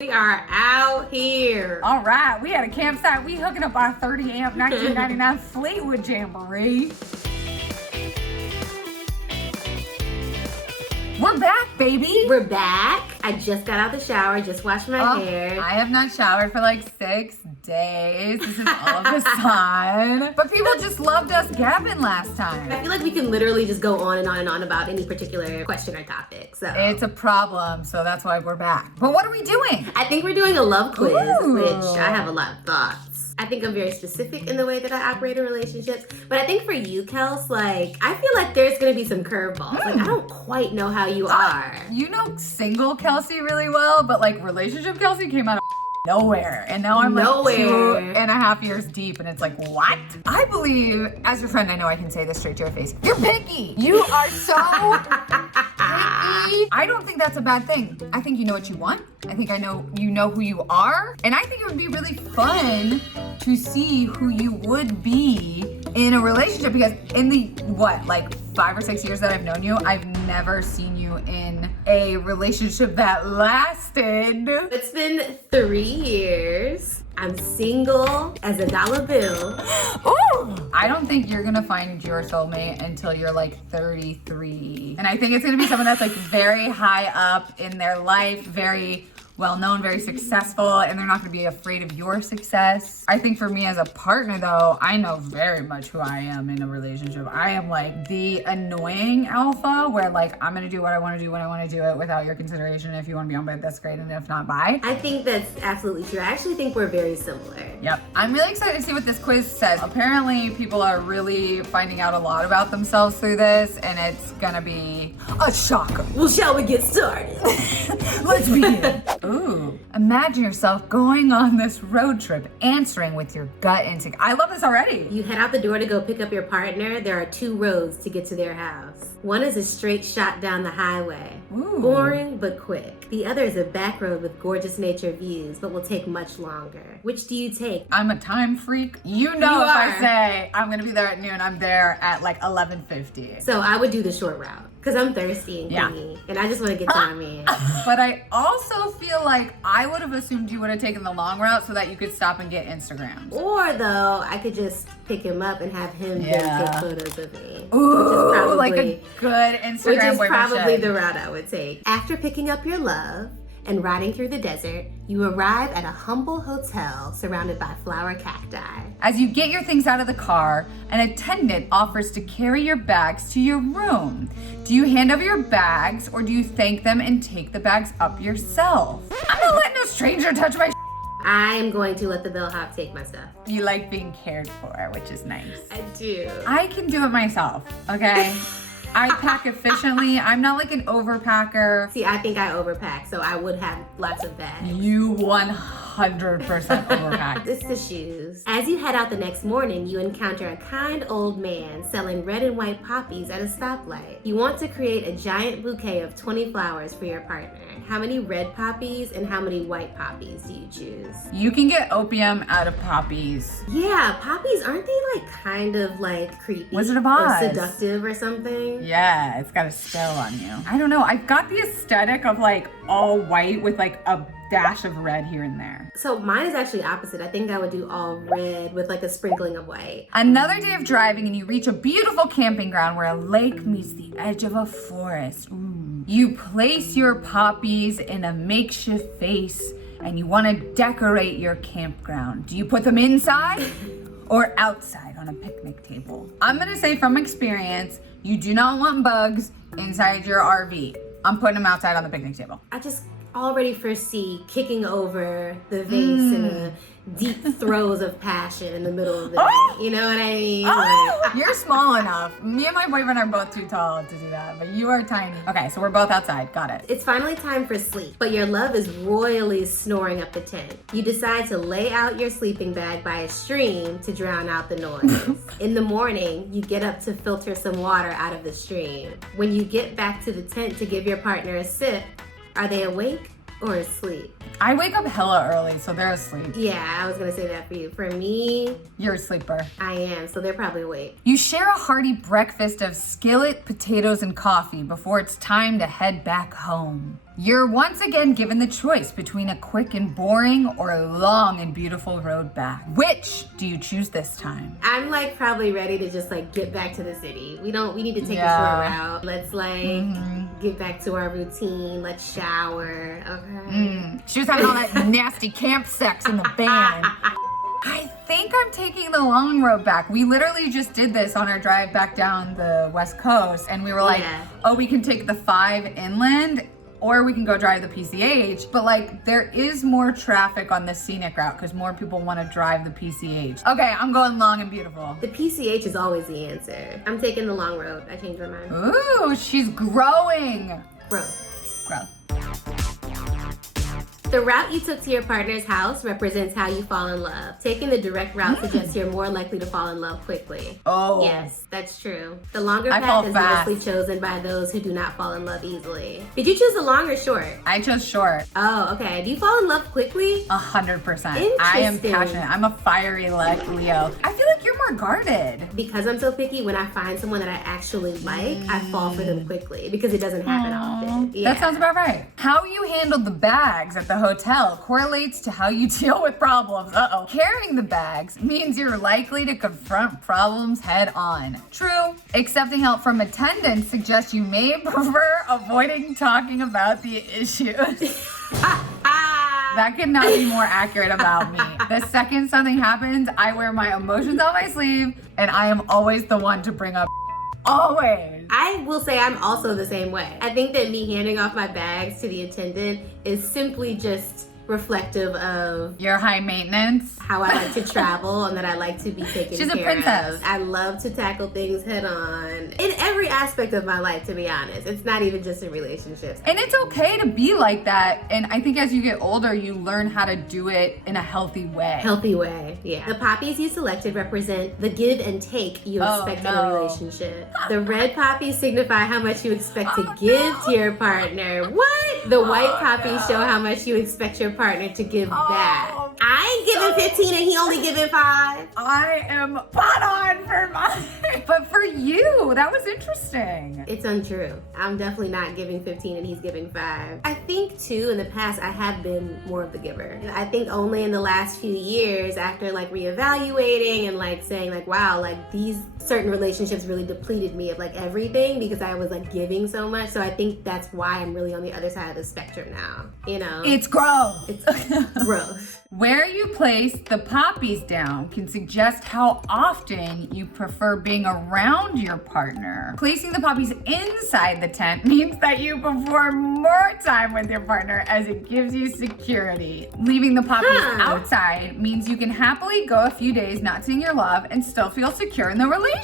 We are out here. All right, we had a campsite. We hooking up our 30 amp 1999 Fleetwood Jamboree. We're back, baby. We're back. I just got out the shower, just washed my hair. I have not showered for like 6 days. This is all of a sudden. But people just loved us gabbing last time. I feel like we can literally just go on and on and on about any particular question or topic. So it's a problem, so that's why we're back. But what are we doing? I think we're doing a love quiz, Ooh. which I have a lot of thoughts. I think I'm very specific in the way that I operate in relationships. But I think for you, Kels, like, I feel like there's gonna be some curveballs. Like, I don't quite know how you are. You know single Kelsey really well, but like relationship Kelsey came out of nowhere. And now I'm like 2.5 years deep and it's like, what? I believe, as your friend, I know I can say this straight to your face. You're picky. You are so picky. I don't think that's a bad thing. I think you know what you want. I think you know who you are. And I think it would be really fun to see who you would be in a relationship, because in the, 5 or 6 years that I've known you, I've never seen you in a relationship that lasted. It's been 3 years. I'm single as a dollar bill. Ooh! I don't think you're gonna find your soulmate until you're like 33. And I think it's gonna be someone that's like very high up in their life, very well-known, very successful, and they're not gonna be afraid of your success. I think for me as a partner though, I know very much who I am in a relationship. I am like the annoying alpha where like, I'm gonna do what I wanna do when I wanna do it without your consideration. If you wanna be on bed, that's great, and if not, bye. I think that's absolutely true. I actually think we're very similar. Yep. I'm really excited to see what this quiz says. Apparently, people are really finding out a lot about themselves through this, and it's gonna be a shocker. Well, shall we get started? Let's begin. Ooh, imagine yourself going on this road trip, answering with your gut instinct. I love this already. You head out the door to go pick up your partner. There are 2 roads to get to their house. One is a straight shot down the highway. Ooh. Boring, but quick. The other is a back road with gorgeous nature views, but will take much longer. Which do you take? I'm a time freak. You know, if I say I'm gonna be there at noon, I'm there at like 11:50. So I would do the short route, because I'm thirsty and clingy, and I just want to get to my man. But I also feel like I would have assumed you would have taken the long route so that you could stop and get Instagrams. Or though, I could just pick him up and have him then take photos of me. Ooh, which is probably, like a good Instagram which is boyfriend probably shit. the route I would take. After picking up your love and riding through the desert, you arrive at a humble hotel surrounded by flower cacti. As you get your things out of the car, an attendant offers to carry your bags to your room. Do you hand over your bags, or do you thank them and take the bags up yourself? I'm not letting no stranger touch my I am going to let the bellhop take my stuff. You like being cared for, which is nice. I do. I can do it myself, okay? I pack efficiently. I'm not like an overpacker. See, I think I overpack, so I would have lots of bags. You 100% overpack. It's the shoes. As you head out the next morning, you encounter a kind old man selling red and white poppies at a stoplight. You want to create a giant bouquet of 20 flowers for your partner. How many red poppies and how many white poppies do you choose? You can get opium out of poppies. Yeah, poppies, aren't they like kind of like creepy? Wizard of Oz. Or seductive or something? Yeah, it's got a spell on you. I don't know. I've got the aesthetic of like all white with like a dash of red here and there. So mine is actually opposite. I think I would do all red with like a sprinkling of white. Another day of driving and you reach a beautiful camping ground where a lake meets the edge of a forest. Ooh. You place your poppies in a makeshift vase and you want to decorate your campground. Do you put them inside or outside on a picnic table? I'm gonna say from experience, you do not want bugs inside your RV. I'm putting them outside on the picnic table. I just already foresee kicking over the vase in a deep throes of passion in the middle of the night. You know what I mean? Like, You're small enough. Me and my boyfriend are both too tall to do that, but you are tiny. Okay, so we're both outside. Got it. it's finally time for sleep, but your love is royally snoring up the tent. You decide to lay out your sleeping bag by a stream to drown out the noise. In the morning, you get up to filter some water out of the stream. When you get back to the tent to give your partner a sip, are they awake or asleep? I wake up hella early, so they're asleep. Yeah, I was gonna say that for you. For me, You're a sleeper. I am, so they're probably awake. You share a hearty breakfast of skillet, potatoes, and coffee before it's time to head back home. You're once again given the choice between a quick and boring or a long and beautiful road back. Which do you choose this time? I'm like probably ready to just like get back to the city. We need to take a short route. Let's like get back to our routine. Let's shower. Okay. She was having all that nasty camp sex in the van. I think I'm taking the long road back. We literally just did this on our drive back down the West Coast, and we were like, oh, we can take the 5 inland, or we can go drive the PCH, but like there is more traffic on the scenic route because more people want to drive the PCH. Okay, I'm going long and beautiful. The PCH is always the answer. I'm taking the long road. I changed my mind. Ooh, she's growing. Growth. Growth. The route you took to your partner's house represents how you fall in love. Taking the direct route suggests you're more likely to fall in love quickly. Oh. Yes, that's true. The longer path is mostly chosen by those who do not fall in love easily. Did you choose the long or short? I chose short. Oh, okay. Do you fall in love quickly? 100%. I am passionate. I'm a fiery Leo. I feel like you're more guarded. Because I'm so picky, when I find someone that I actually like, I fall for them quickly because it doesn't happen often. Yeah. That sounds about right. How you handled the bags at the hotel correlates to how you deal with problems. Carrying the bags means you're likely to confront problems head on. True. Accepting help from attendants suggests you may prefer avoiding talking about the issues. That could not be more accurate about me. The second something happens, I wear my emotions on my sleeve, and I am always the one to bring up. Always. I will say I'm also the same way. I think that me handing off my bags to the attendant is simply just reflective of your high maintenance, how I like to travel, and that I like to be taken She's care a princess. of. I love to tackle things head on in every aspect of my life, to be honest. It's not even just in relationships. And it's okay to be like that. And I think as you get older, you learn how to do it in a healthy way. Healthy way, yeah. The poppies you selected represent the give and take you expect in a relationship. The red poppies signify how much you expect to give to your partner. What? The white poppies show how much you expect your partner to give back. I ain't giving 15 and he only giving 5. I am spot on for mine. But for you, that was interesting. It's untrue. I'm definitely not giving 15 and he's giving 5. I think too, in the past, I have been more of the giver. I think only in the last few years, after like reevaluating and like saying like, wow, like these certain relationships really depleted me of like everything because I was like giving so much. So I think that's why I'm really on the other side of the spectrum now, you know? It's growth. It's growth. Where you place the poppies down can suggest how often you prefer being around your partner. Placing the poppies inside the tent means that you prefer more time with your partner as it gives you security. Leaving the poppies outside means you can happily go a few days not seeing your love and still feel secure in the relationship.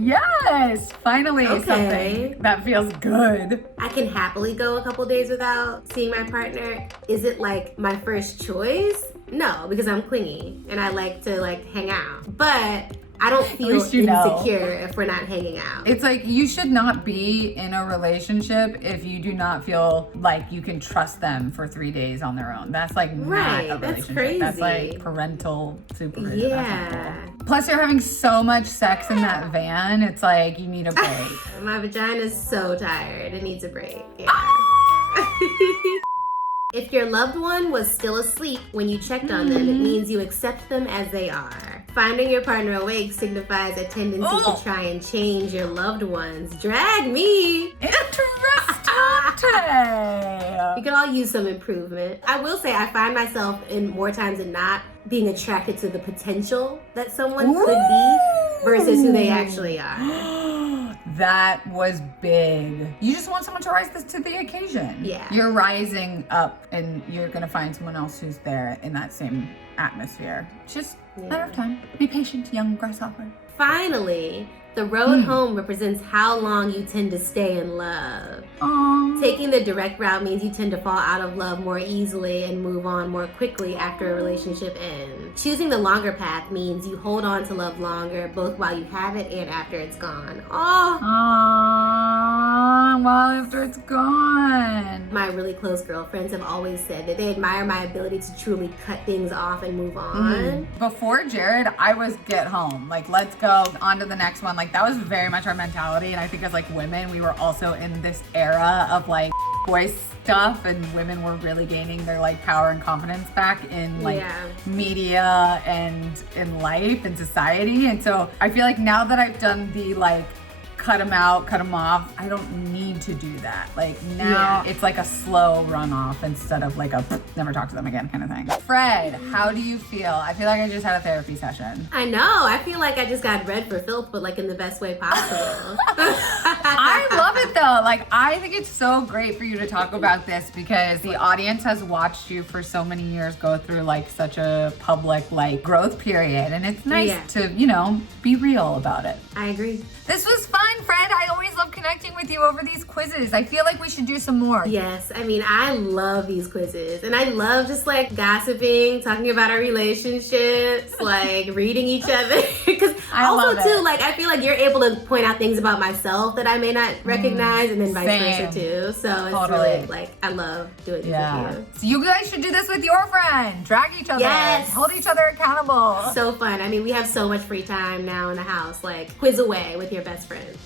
Yes, finally something that feels good. I can happily go a couple days without seeing my partner. Is it like my first choice? No, because I'm clingy and I like to like hang out. But I don't feel insecure if we're not hanging out. It's like you should not be in a relationship if you do not feel like you can trust them for 3 days on their own. That's like not a relationship. That's crazy. That's like parental supervision. Yeah. Plus you're having so much sex in that van. It's like you need a break. My vagina's so tired. It needs a break. Yeah. If your loved one was still asleep when you checked on them, it means you accept them as they are. Finding your partner awake signifies a tendency to try and change your loved ones. Drag me! Interesting! We could all use some improvement. I will say I find myself in more times than not being attracted to the potential that someone could be versus who they actually are. That was big. You just want someone to rise to the occasion. Yeah. You're rising up and you're gonna find someone else who's there in that same atmosphere. Just a matter of time. Be patient, young grasshopper. Finally, the road home represents how long you tend to stay in love. Aww. Taking the direct route means you tend to fall out of love more easily and move on more quickly after a relationship ends. Choosing the longer path means you hold on to love longer, both while you have it and after it's gone. Oh. Aww. on while after it's gone. My really close girlfriends have always said that they admire my ability to truly cut things off and move on. Before Jared, I was get home. Like, let's go on to the next one. Like, that was very much our mentality. And I think as like women, we were also in this era of like voice stuff, and women were really gaining their like power and confidence back in like media and in life and society. And so I feel like now that I've done the like cut them out, cut them off, I don't need to do that. Like now it's like a slow runoff instead of like a never talk to them again kind of thing. Fred, how do you feel? I feel like I just had a therapy session. I know. I feel like I just got read for filth, but like in the best way possible. I love it though. Like, I think it's so great for you to talk about this because the audience has watched you for so many years go through like such a public like growth period, and it's nice to, you know, be real about it. I agree. This was fun, Fred. I always love connecting with you over these quizzes. I feel like we should do some more. Yes, I mean, I love these quizzes, and I love just like gossiping, talking about our relationships, like reading each other. Because also too, like I feel like you're able to point out things about myself that I may not recognize, and then vice versa too. So it's really like I love doing this with you. So you guys should do this with your friend. Drag each other. Yes. Hold each other accountable. So fun. I mean, we have so much free time now in the house. Like quiz away with your best friend.